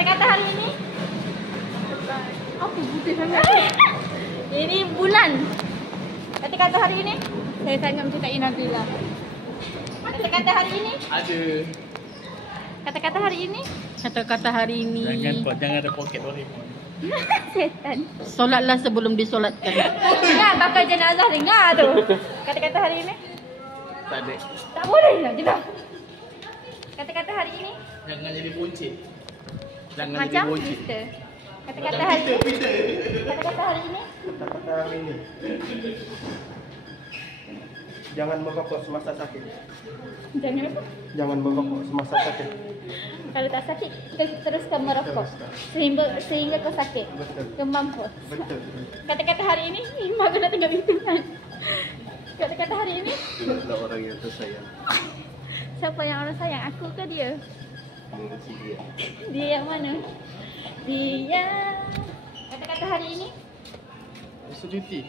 Kata-kata hari ini. Apa putih sangat? Ini bulan. Kata-kata hari ini. Saya sangat mencintai Nabila. Kata-kata hari ini. Ada. Kata-kata hari ini. Kata-kata hari ini. Jangan ada poket Doraemon. Setan. Solatlah sebelum disolatkan. Dengar bakal jenazah dengar tu. Kata-kata hari ini. Tak ada. Tak boleh lah jelah. Kata-kata hari ini. Jangan jadi buncit. Jangan jadi Macam buncit. kita. Kata-kata hari ini. Kata-kata hari ini. Kata-kata hari ini. Jangan merokok semasa sakit. Jangan apa? Jangan merokok semasa sakit. Kalau tak sakit, kita teruskan merokok. Sehingga kau sakit. Betul. Kau mampu. Betul. Kata-kata hari ini, mak kena tengah bimbingan. Kata-kata hari ini. Itulah orang yang tersayang. Siapa yang orang sayang? Aku ke dia? Si dia. Dia yang mana? Dia. Kata-kata hari ini. Esok cuti.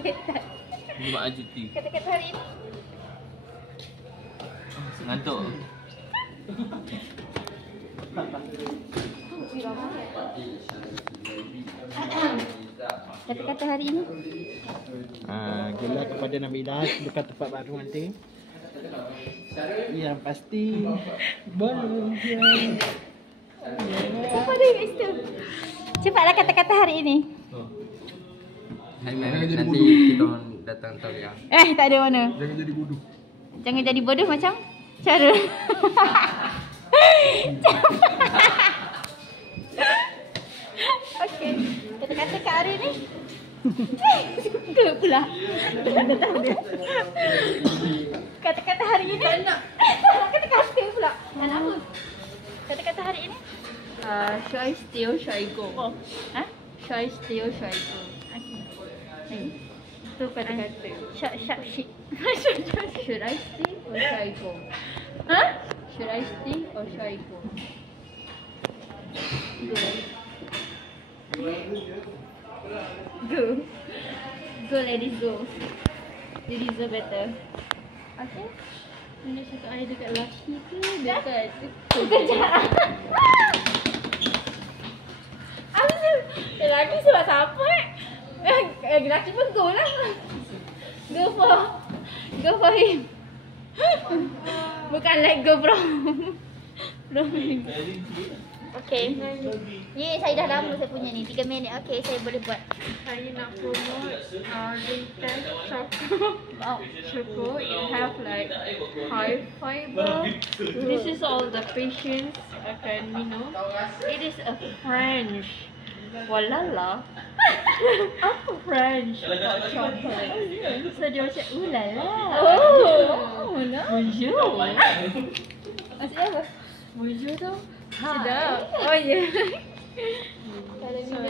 Setan. Jumaat cuti. Kata-kata hari ini. Ngantuk. Kata-kata hari ini. Gila kepada Nabila bukan tempat baru nanti. Yang pasti bahagia. Siapa dia kat situ? Cepatlah kata-kata hari ini. Hari ni nanti kita orang datang tariah. Tak ada mana. Jangan jadi bodoh. Jangan jadi bodoh macam cara. Okey. Kata-kata kat hari ni. Suka pula. Kata-kata hari ini. Kata-kata pula. Dan apa? Kata-kata hari ini. Should I stay or should I go? Ha? Should I stay or should I go? Itu kata-kata. Syak shit. Should I stay or should I go? Ha? Should I stay or should I go? Go. Go ladies go. You deserve better. Okay? Mana cakap I dekat lelaki ke dekat Kejap. Apa tu? Lelaki sebab siapa lelaki pun go lah. Go for him. Bukan let go from him. Okay. Ye, saya dah lama saya punya ni 3 minit. Okay, saya boleh buat. Saya nak promote Latest Oh. Choco. It have like high fiber. This is all the patients akan minum. It is a French. Walala. Apa French hot chocolate? So dia macam ulala. Oh, no. Bonjour. Maksudnya apa? Bonjour tu. Sedap. Oh ya. So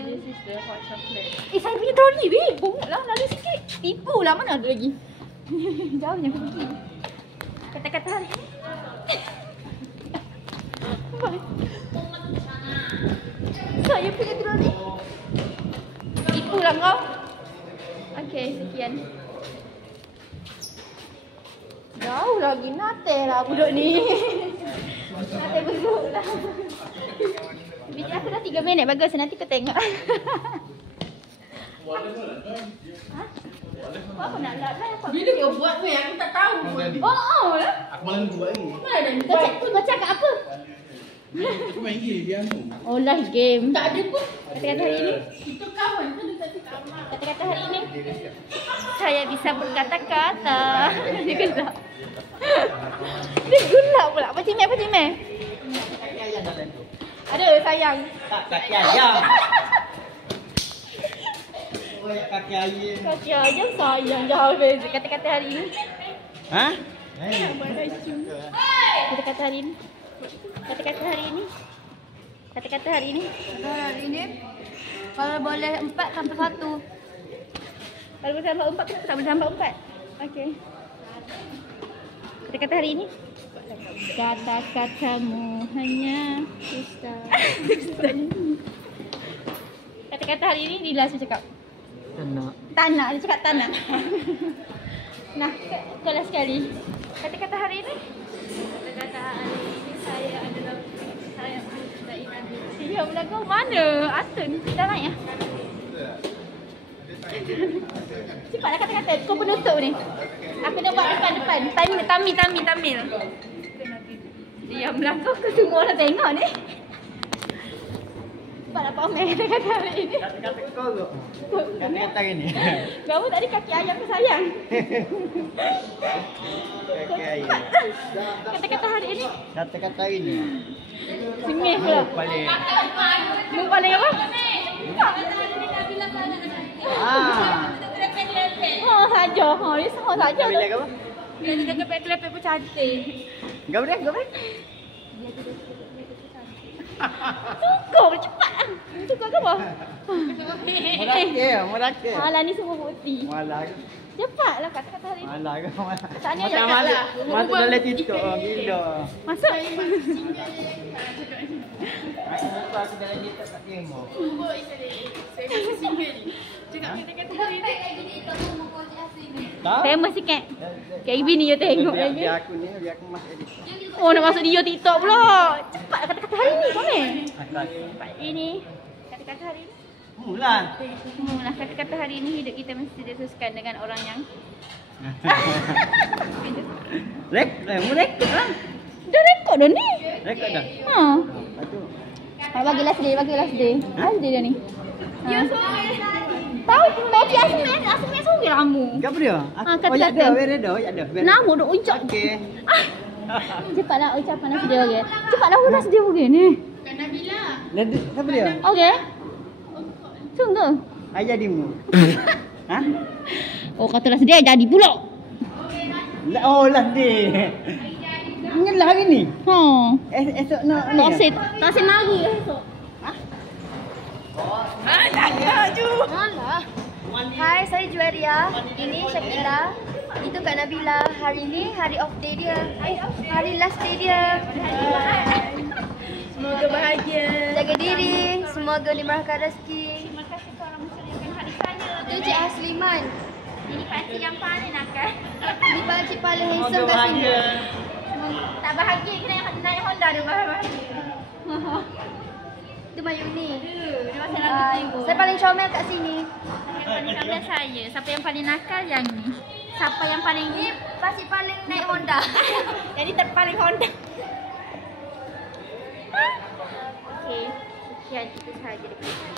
this is the hot chocolate. Saya punya troli weh. Bongok lah, lari sikit. Tipu lah, mana ada lagi. Jauhnya aku pergi. Kata-kata hari ni. Saya punya troli. Tipu lah kau. Okay, sekian. Jauh lagi, nate lah budak ni. Nate beruk lah. Video aku dah 3 minit, bagus nanti kau tengok. Ha? Apa nak lah? Bila kau buat weh? Aku tak tahu. Oh lah. Aku malam buat lagi. Kau cakap apa? Aku main game dia anu. Oh lah game. Tak ada pun. Kata-kata hari ini. Kita kawan kan dekat situ. Kata-kata hari ini. Saya bisa berkata-kata. Dia gelap. Dia gelap pula. Apa cimeh? Ada sayang. Tak kaki ayam. Oh, ya kaki ayam. Kaki ayam sayang jauh beza. Kata-kata hari ini. Ha? Kata-kata hari ini. Kata-kata hari ini. Kata-kata hari ini. Hari ini. Kalau boleh 4 tambah 1. Kalau boleh tambah 4, kenapa tak boleh tambah 4? Okey. Kata-kata hari ini. Kata-katamu hanya dusta. Kata-kata hari ini Lila saya cakap. Tanah. Dia cakap tanah. Nah, kelas sekali. Kata-kata hari ini. Kata-kata hari ini saya adalah saya mencintai Nabila. Diam lah kau. Mana? Asun. Dah naik ya? Cepatlah kata-kata. Kau penutup ni. Aku nak buat depan-depan. Tamil. Diamlah kau. Kau semua orang tengok ni. Cepatlah pamer kata-kata hari ini. Kata-kata kau tu. Kata-kata hari ni. Kau tadi kaki ayam aku sayang. Kaki ayam. Kata-kata hari ini. Kata-kata hari ni. Sengih pula. Paling. Mu paling apa? Oh saja. Ni semua saja. Bila kau? Dia ni kelepek-kelepek pun cantik. Kau boleh? Cukup cepat. Cukup ke apa? Merakit. Alah ni semua putih. Malah. Cepatlah kata-kata hari ni. Malah kau. Tanya Macam cakap lah. masuk dalam TikTok gila. Masuk. Aku dalam TikTok tak tengok. Cakap kata-kata hari ni. Tahu? Famous sikit. Kayak bini je tengok Biar lagi. aku ni, biar aku masuk edit. Oh nak masuk dia TikTok pula. Cepat kata-kata hari ni komen. Cepat ini. Kata-kata hari ni. Mulan. Lah kata-kata hari ni hidup kita mesti diteruskan dengan orang yang Mu rekod lah. dah rekod dah ni. Rekod dah. Ha. Aduh. Bagi last day. Last day dah ni. Ya tahu bagi Asmin suri ramu. Apa dia? Kata-kata. Oh, ya ada. Nama duk ucap. Okey. Cepatlah ucapan nasi dia okey. Cepatlah ulas dia okey ni. Siapa dia? Okey. Sungguh. Ayah dimu. Ha? Oh kata last day jadi pula. Oh, last day. Ingatlah hari ni. Ha. Esok nak ni. Tak mari esok. Alah. Hai, saya Juwaria. Ini Syakila. Itu Kak Nabila. Hari ni hari off day dia. Hari last day dia. Semoga bahagia. Jaga diri. Semoga dimurahkan rezeki. Terima kasih korang menceritakan hari saya. Itu Cik Hasliman. Ini pakcik yang paling nakal. Ini pakcik paling handsome kat sini. Tak bahagia kena naik Honda dia bahagia. Itu Mayuni. Dia masa lalu tengok. Saya paling comel kat sini. Yang paling nakal saya. Siapa yang paling nakal yang ni. Siapa yang paling Ini pakcik paling naik Honda. jadi terpaling Honda. Okey. Sekian itu sahaja daripada saya.